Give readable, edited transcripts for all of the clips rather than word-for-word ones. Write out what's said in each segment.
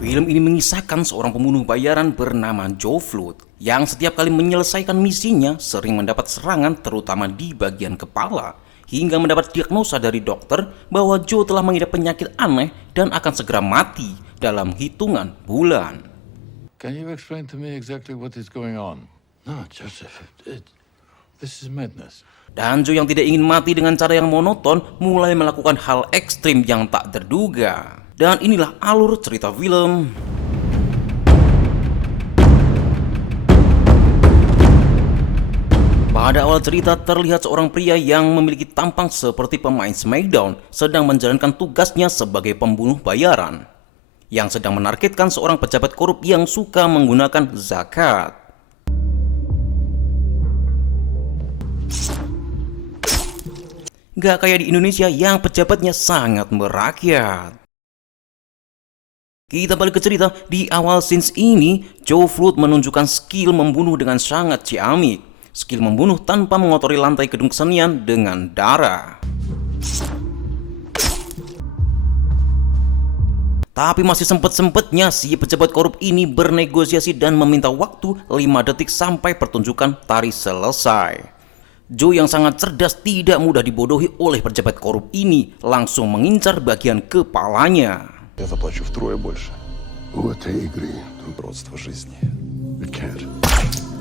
Film ini mengisahkan seorang pembunuh bayaran bernama Joe Flood yang setiap kali menyelesaikan misinya sering mendapat serangan terutama di bagian kepala hingga mendapat diagnosa dari dokter bahwa Joe telah mengidap penyakit aneh dan akan segera mati dalam hitungan bulan. Can you explain to me exactly what is going on? No, Joseph, this is madness. Dan Joe yang tidak ingin mati dengan cara yang monoton mulai melakukan hal ekstrim yang tak terduga. Dan inilah alur cerita film. Pada awal cerita terlihat seorang pria yang memiliki tampang seperti pemain SmackDown sedang menjalankan tugasnya sebagai pembunuh bayaran yang sedang menargetkan seorang pejabat korup yang suka menggunakan zakat. Gak kayak di Indonesia yang pejabatnya sangat merakyat. Kita balik ke cerita. Di awal scenes ini, Joe Flood menunjukkan skill membunuh dengan sangat ciamik. Skill membunuh tanpa mengotori lantai gedung kesenian dengan darah. Tapi masih sempet-sempetnya si pejabat korup ini bernegosiasi dan meminta waktu 5 detik sampai pertunjukan tari selesai. Joe yang sangat cerdas tidak mudah dibodohi oleh pejabat korup ini, langsung mengincar bagian kepalanya. Я заплачу втрое больше. У этой игры банкротство жизни. You can't.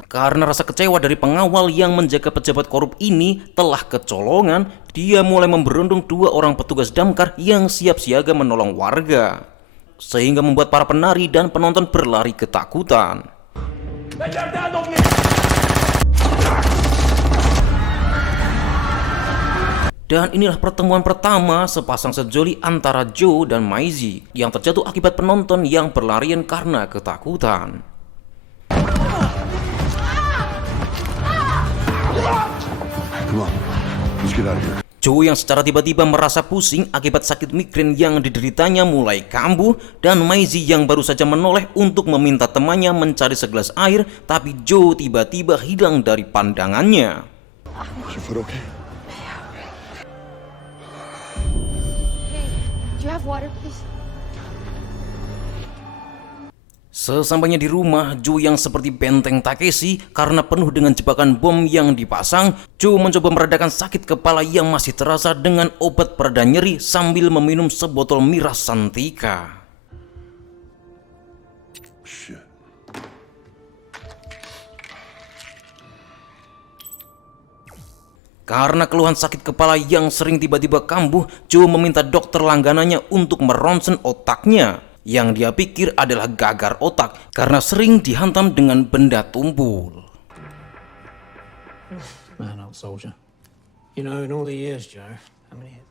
Karena rasa kecewa dari pengawal yang menjaga pejabat korup ini telah kecolongan, dia mulai memberundung 2 orang petugas damkar yang siap siaga menolong warga. Sehingga membuat para penari dan penonton berlari ketakutan. Dan inilah pertemuan pertama sepasang sejoli antara Joe dan Maisie yang terjatuh akibat penonton yang berlarian karena ketakutan. Come on, let's get out of here. Joe yang secara tiba-tiba merasa pusing akibat sakit migrain yang dideritanya mulai kambuh, dan Maisie yang baru saja menoleh untuk meminta temannya mencari segelas air, tapi Joe tiba-tiba hilang dari pandangannya. Is your foot okay? Do you have water, please? Sesampainya di rumah, Joe yang seperti benteng Takeshi karena penuh dengan jebakan bom yang dipasang, Joe mencoba meredakan sakit kepala yang masih terasa dengan obat pereda nyeri sambil meminum sebotol miras Santika. Shit. Karena keluhan sakit kepala yang sering tiba-tiba kambuh, Joe meminta dokter langganannya untuk meronsen otaknya yang dia pikir adalah gagar otak karena sering dihantam dengan benda tumpul. Man up, soldier. You know, in all the years, Joe, how many hits?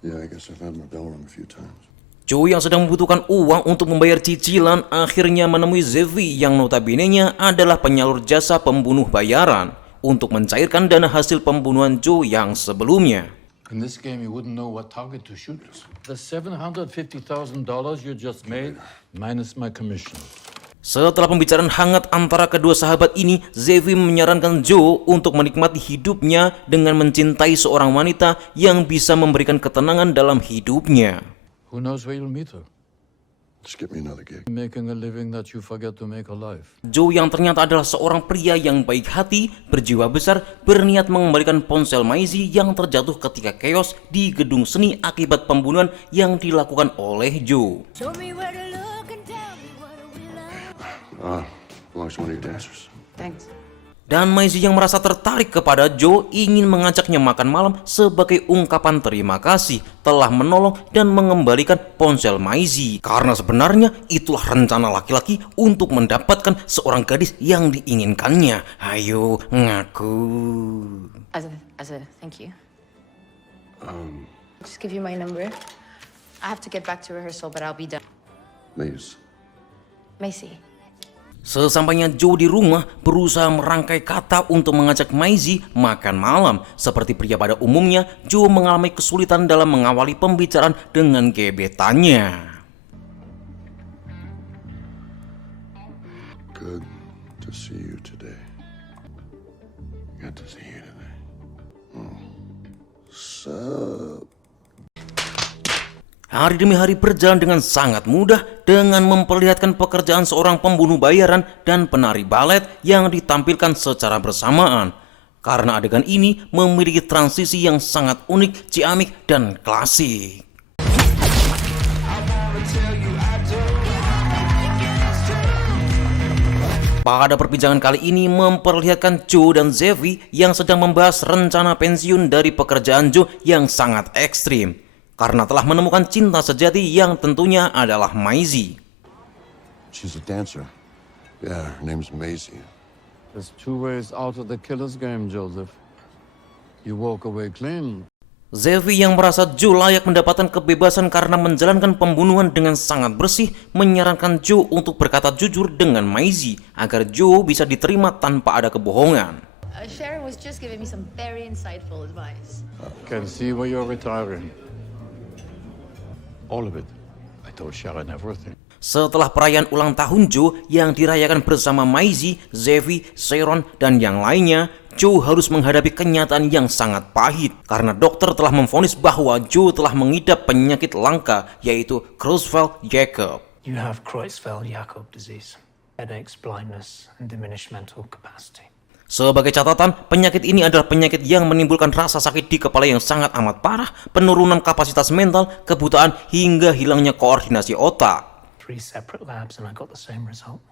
Yeah, I guess I've had my bell rung a few times. Joe yang sedang membutuhkan uang untuk membayar cicilan akhirnya menemui Zevi yang notabene-nya adalah penyalur jasa pembunuh bayaran untuk mencairkan dana hasil pembunuhan Joe yang sebelumnya. In this game, you wouldn't know what target to shoot. The $750,000 you just made, minus my commission. Setelah pembicaraan hangat antara kedua sahabat ini, Zevi menyarankan Joe untuk menikmati hidupnya dengan mencintai seorang wanita yang bisa memberikan ketenangan dalam hidupnya. Who knows where you'll meet her? Just get me another gig. Making a living that you forget to make alive. Joe yang ternyata adalah seorang pria yang baik hati, berjiwa besar, berniat mengembalikan ponsel Maisie yang terjatuh ketika chaos di gedung seni akibat pembunuhan yang dilakukan oleh Joe. Show me where to look and tell me what we love. Belongs to one of your dancers. Thanks. Dan Maisie yang merasa tertarik kepada Joe ingin mengajaknya makan malam sebagai ungkapan terima kasih telah menolong dan mengembalikan ponsel Maisie. Karena sebenarnya itulah rencana laki-laki untuk mendapatkan seorang gadis yang diinginkannya. Ayo, ngaku. As a thank you. Just give you my number. I have to get back to rehearsal, but I'll be done. Maze. Macy. Sesampainya Joe di rumah berusaha merangkai kata untuk mengajak Maisie makan malam. Seperti pria pada umumnya, Joe mengalami kesulitan dalam mengawali pembicaraan dengan gebetannya. Good to see you today. Good to see you today. Sup? Hari demi hari berjalan dengan sangat mudah dengan memperlihatkan pekerjaan seorang pembunuh bayaran dan penari balet yang ditampilkan secara bersamaan. Karena adegan ini memiliki transisi yang sangat unik, ciamik, dan klasik. Pada perbincangan kali ini memperlihatkan Joe dan Zevi yang sedang membahas rencana pensiun dari pekerjaan Joe yang sangat ekstrim. Karena telah menemukan cinta sejati yang tentunya adalah Maisie. She's a dancer. Yeah, her name's Maisie. There's two ways out of the killer's game, Joseph. You walk away clean. Zevi yang merasa Joe layak mendapatkan kebebasan karena menjalankan pembunuhan dengan sangat bersih menyarankan Joe untuk berkata jujur dengan Maisie agar Joe bisa diterima tanpa ada kebohongan. Sharon was just giving me some very insightful advice. Can see where you're retiring. All of it. I told Sharon everything. Setelah perayaan ulang tahun Joe yang dirayakan bersama Maisie, Zevi, Sharon, dan yang lainnya, Joe harus menghadapi kenyataan yang sangat pahit karena dokter telah memvonis bahwa Joe telah mengidap penyakit langka yaitu Creutzfeldt-Jakob. You have Creutzfeldt-Jakob disease, headaches, blindness, and diminished mental capacity. Sebagai catatan, penyakit ini adalah penyakit yang menimbulkan rasa sakit di kepala yang sangat amat parah, penurunan kapasitas mental, kebutaan, hingga hilangnya koordinasi otak. 3 separate labs and I got the same result.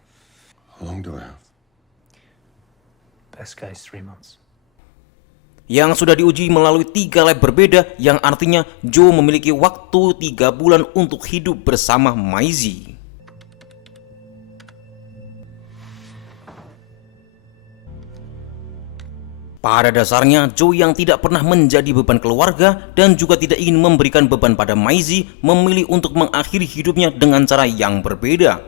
How long do I have? Best case, 3 months. Yang sudah diuji melalui 3 lab berbeda, yang artinya Joe memiliki waktu 3 bulan untuk hidup bersama Maisie. Pada dasarnya, Joe yang tidak pernah menjadi beban keluarga dan juga tidak ingin memberikan beban pada Maisie memilih untuk mengakhiri hidupnya dengan cara yang berbeda.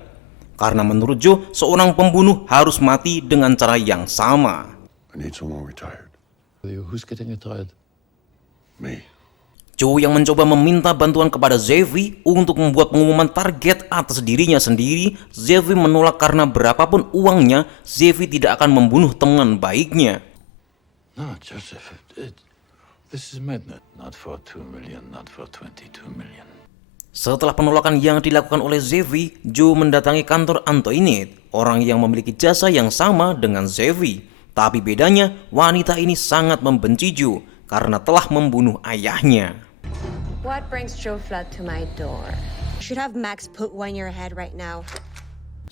Karena menurut Joe, seorang pembunuh harus mati dengan cara yang sama. I need someone retired. Who's getting retired? Me. Joe yang mencoba meminta bantuan kepada Zevi untuk membuat pengumuman target atas dirinya sendiri, Zevi menolak karena berapapun uangnya, Zevi tidak akan membunuh teman baiknya. No, Joseph, this is midnight. Not for 2 million, not for 22 million. Setelah penolakan yang dilakukan oleh Zevi, Joe mendatangi kantor Antoinette, orang yang memiliki jasa yang sama dengan Zevi. Tapi bedanya, wanita ini sangat membenci Joe karena telah membunuh ayahnya. What brings Joe Flood to my door? Should have Max put one in your head right now.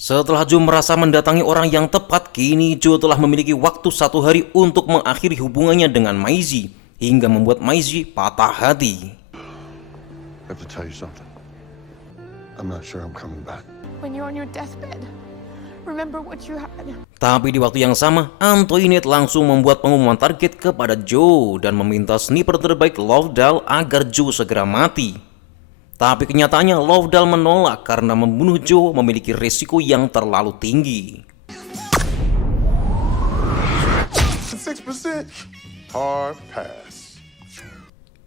Setelah Joe merasa mendatangi orang yang tepat, kini Joe telah memiliki waktu 1 hari untuk mengakhiri hubungannya dengan Maisie, hingga membuat Maisie patah hati. I have to tell you something. I'm not sure I'm coming back. When you're on your deathbed, remember what you had. Tapi di waktu yang sama, Antoinette langsung membuat pengumuman target kepada Joe dan meminta sniper terbaik Lovedale agar Joe segera mati. Tapi kenyataannya Lovedale menolak karena membunuh Joe memiliki risiko yang terlalu tinggi. 6%. Hard pass.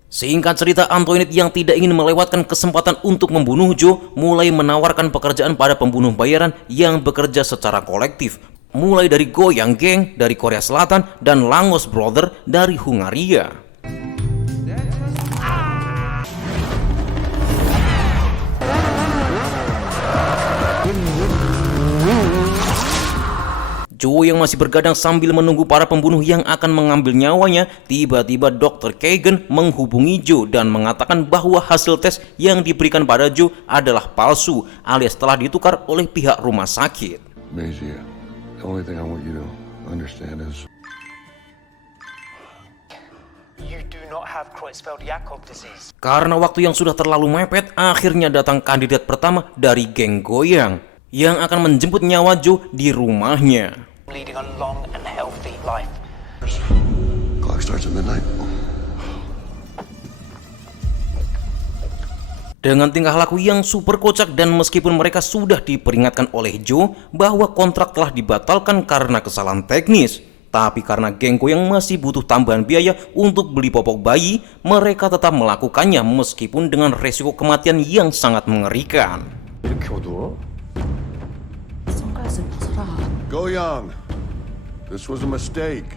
Singkat cerita, Antoinette yang tidak ingin melewatkan kesempatan untuk membunuh Joe mulai menawarkan pekerjaan pada pembunuh bayaran yang bekerja secara kolektif. Mulai dari Goyang Gang dari Korea Selatan dan Langos Brother dari Hungaria. Joe yang masih bergadang sambil menunggu para pembunuh yang akan mengambil nyawanya, tiba-tiba Dr. Kagan menghubungi Joe dan mengatakan bahwa hasil tes yang diberikan pada Joe adalah palsu alias telah ditukar oleh pihak rumah sakit. Maisie, the only thing I want you to understand is You do not have Creutzfeldt-Jakob disease. Karena waktu yang sudah terlalu mepet, akhirnya datang kandidat pertama dari geng goyang yang akan menjemput nyawa Joe di rumahnya. Leading a long and healthy life. clock starts at midnight. Dengan tingkah laku yang super kocak dan meskipun mereka sudah diperingatkan oleh Joe bahwa kontrak telah dibatalkan karena kesalahan teknis, tapi karena geng goyang masih butuh tambahan biaya untuk beli popok bayi, mereka tetap melakukannya meskipun dengan resiko kematian yang sangat mengerikan. Go Young. This was a mistake.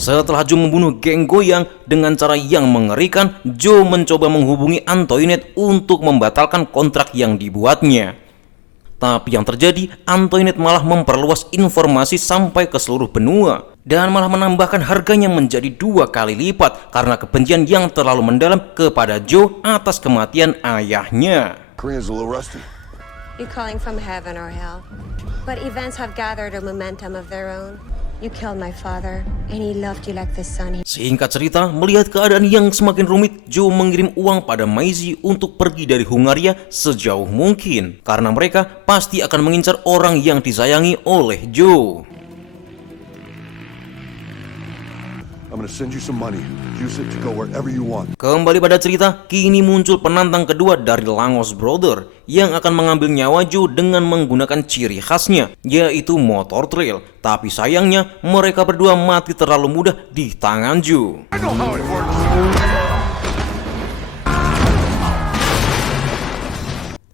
Setelah Joe membunuh geng goyang dengan cara yang mengerikan, Joe mencoba menghubungi Antoinette untuk membatalkan kontrak yang dibuatnya. Tapi yang terjadi, Antoinette malah memperluas informasi sampai ke seluruh benua dan malah menambahkan harganya menjadi 2 kali lipat karena kebencian yang terlalu mendalam kepada Joe atas kematian ayahnya. Korean's a little rusty. You calling from heaven or hell? But events have gathered a momentum of their own. You killed my father, and he loved you like the son. Singkat cerita, melihat keadaan yang semakin rumit, Joe mengirim uang pada Maisie untuk pergi dari Hungaria sejauh mungkin, karena mereka pasti akan mengincar orang yang disayangi oleh Joe. I'm gonna send you some money. Use it to go wherever you want. Kembali pada cerita, kini muncul penantang kedua dari Langos Brother yang akan mengambil nyawa Joe dengan menggunakan ciri khasnya, yaitu motor trail. Tapi sayangnya, mereka berdua mati terlalu mudah di tangan Joe. I know how it works.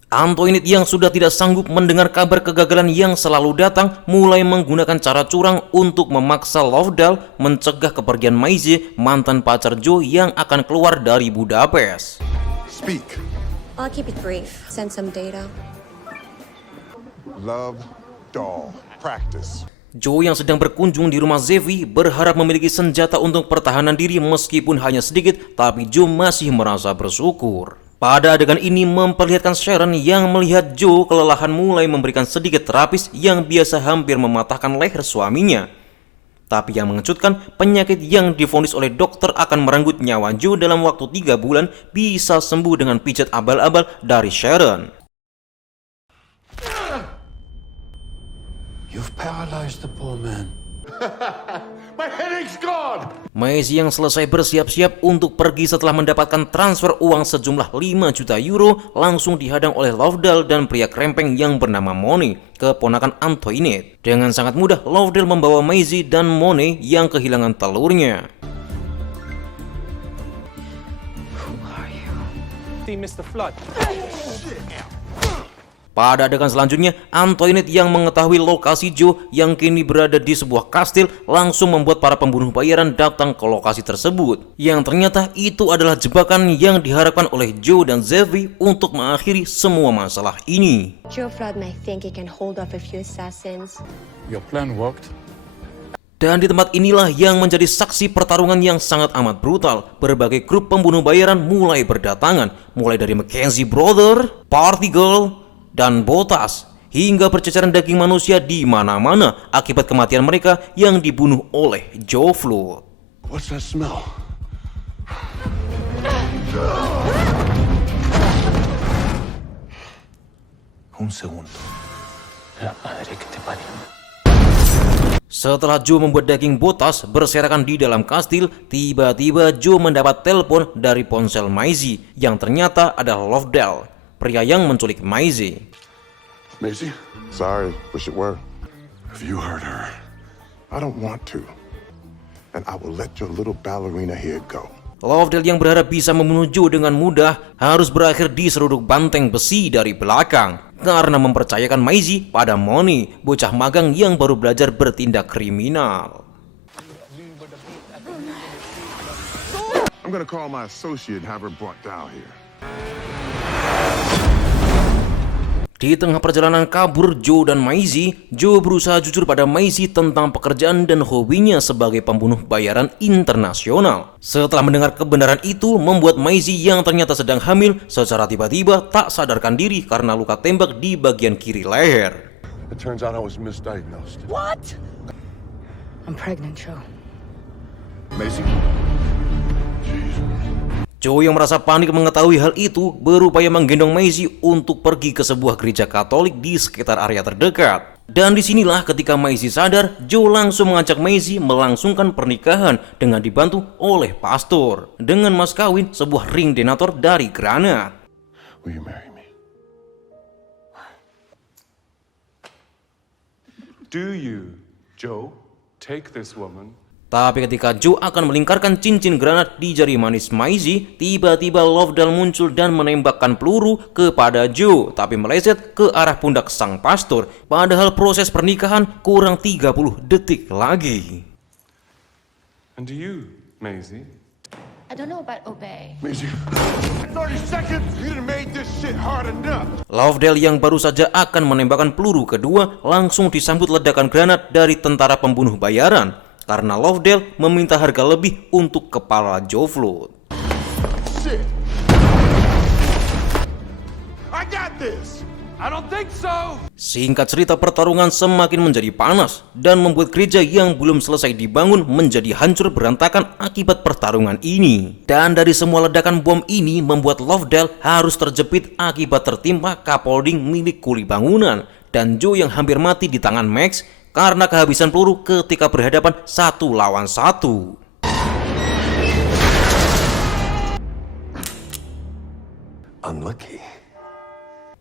Antoinette yang sudah tidak sanggup mendengar kabar kegagalan yang selalu datang mulai menggunakan cara curang untuk memaksa Lovedale mencegah kepergian Maisie, mantan pacar Joe yang akan keluar dari Budapest. Speak. I'll keep it brief. Send some data. Love, doll, practice. Joe yang sedang berkunjung di rumah Zevi berharap memiliki senjata untuk pertahanan diri meskipun hanya sedikit, tapi Joe masih merasa bersyukur. Pada adegan ini memperlihatkan Sharon yang melihat Joe kelelahan mulai memberikan sedikit terapis yang biasa hampir mematahkan leher suaminya. Tapi yang mengejutkan, penyakit yang divonis oleh dokter akan merenggut nyawa Joe dalam waktu 3 bulan bisa sembuh dengan pijat abal-abal dari Sharon. You've paralyzed the poor man. My headache's gone! Maisie yang selesai bersiap-siap untuk pergi setelah mendapatkan transfer uang sejumlah 5 juta euro langsung dihadang oleh Lovedale dan pria krempeng yang bernama Money, keponakan Antoinette. Dengan sangat mudah, Lovedale membawa Maisie dan Money yang kehilangan telurnya. See Mr. Flood. Pada adegan selanjutnya, Antoinette yang mengetahui lokasi Joe yang kini berada di sebuah kastil langsung membuat para pembunuh bayaran datang ke lokasi tersebut. Yang ternyata itu adalah jebakan yang diharapkan oleh Joe dan Zevi untuk mengakhiri semua masalah ini. Joe Flood may think he can hold off a few assassins. Your plan worked? Dan di tempat inilah yang menjadi saksi pertarungan yang sangat amat brutal. Berbagai grup pembunuh bayaran mulai berdatangan, mulai dari Mackenzie Brother, Party Girl, dan Botas, hingga perceceran daging manusia di mana-mana akibat kematian mereka yang dibunuh oleh Joe Flood. What's that smell? Un segundo. La madre que te parió. Setelah Joe membuat daging Botas berserakan di dalam kastil, tiba-tiba Joe mendapat telepon dari ponsel Maisie yang ternyata adalah Lovedale, pria yang menculik Maisie. Maisie? Sorry, wish it were. If you hurt her, I don't want to. And I will let your little ballerina here go. Lovedale yang berharap bisa membunuh Joe dengan mudah harus berakhir diseruduk banteng besi dari belakang karena mempercayakan Maisie pada Money, bocah magang yang baru belajar bertindak kriminal. I'm gonna call my associate and have her brought down here. Di tengah perjalanan kabur Joe dan Maisie, Joe berusaha jujur pada Maisie tentang pekerjaan dan hobinya sebagai pembunuh bayaran internasional. Setelah mendengar kebenaran itu, membuat Maisie yang ternyata sedang hamil secara tiba-tiba tak sadarkan diri karena luka tembak di bagian kiri leher. It turns out I was misdiagnosed. What? I'm pregnant, Joe. Maisie? Joe yang merasa panik mengetahui hal itu berupaya menggendong Maisie untuk pergi ke sebuah gereja Katolik di sekitar area terdekat. Dan disinilah ketika Maisie sadar, Joe langsung mengajak Maisie melangsungkan pernikahan dengan dibantu oleh pastor dengan mas kawin sebuah ring denator dari granat. Will you marry me? Do you, Joe, take this woman? Tapi ketika Joe akan melingkarkan cincin granat di jari manis Maisie, tiba-tiba Lovedale muncul dan menembakkan peluru kepada Joe, tapi meleset ke arah pundak sang pastor. Padahal proses pernikahan kurang 30 detik lagi. And do you, Maisie? I don't know about obey. Maisie, 30 seconds! You done made this shit hard enough! Lovedale yang baru saja akan menembakkan peluru kedua langsung disambut ledakan granat dari tentara pembunuh bayaran karena Lovedale meminta harga lebih untuk kepala Joe Floyd. Shit! I got this! I don't think so! Singkat cerita, pertarungan semakin menjadi panas dan membuat gereja yang belum selesai dibangun menjadi hancur berantakan akibat pertarungan ini. Dan dari semua ledakan bom ini membuat Lovedale harus terjepit akibat tertimpa scaffolding milik kuli bangunan dan Joe yang hampir mati di tangan Max karena kehabisan peluru ketika berhadapan 1 lawan 1. Unlucky.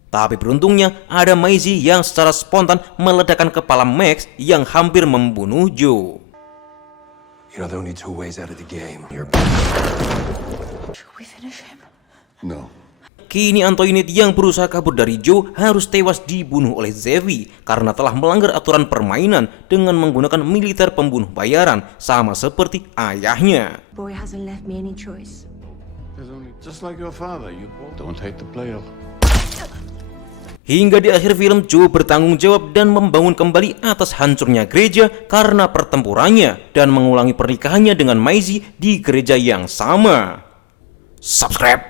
Tapi beruntungnya ada Maisie yang secara spontan meledakkan kepala Max yang hampir membunuh Joe. You know, there are only 2 ways out of the game. Should we finish him? No. Kini Antoinette yang berusaha kabur dari Joe harus tewas dibunuh oleh Zevi karena telah melanggar aturan permainan dengan menggunakan militer pembunuh bayaran sama seperti ayahnya. Boy hasn't left me any choice. There's only just like your father. You both don't hate the player. Hingga di akhir film Joe bertanggung jawab dan membangun kembali atas hancurnya gereja karena pertempurannya dan mengulangi pernikahannya dengan Maisie di gereja yang sama. Subscribe.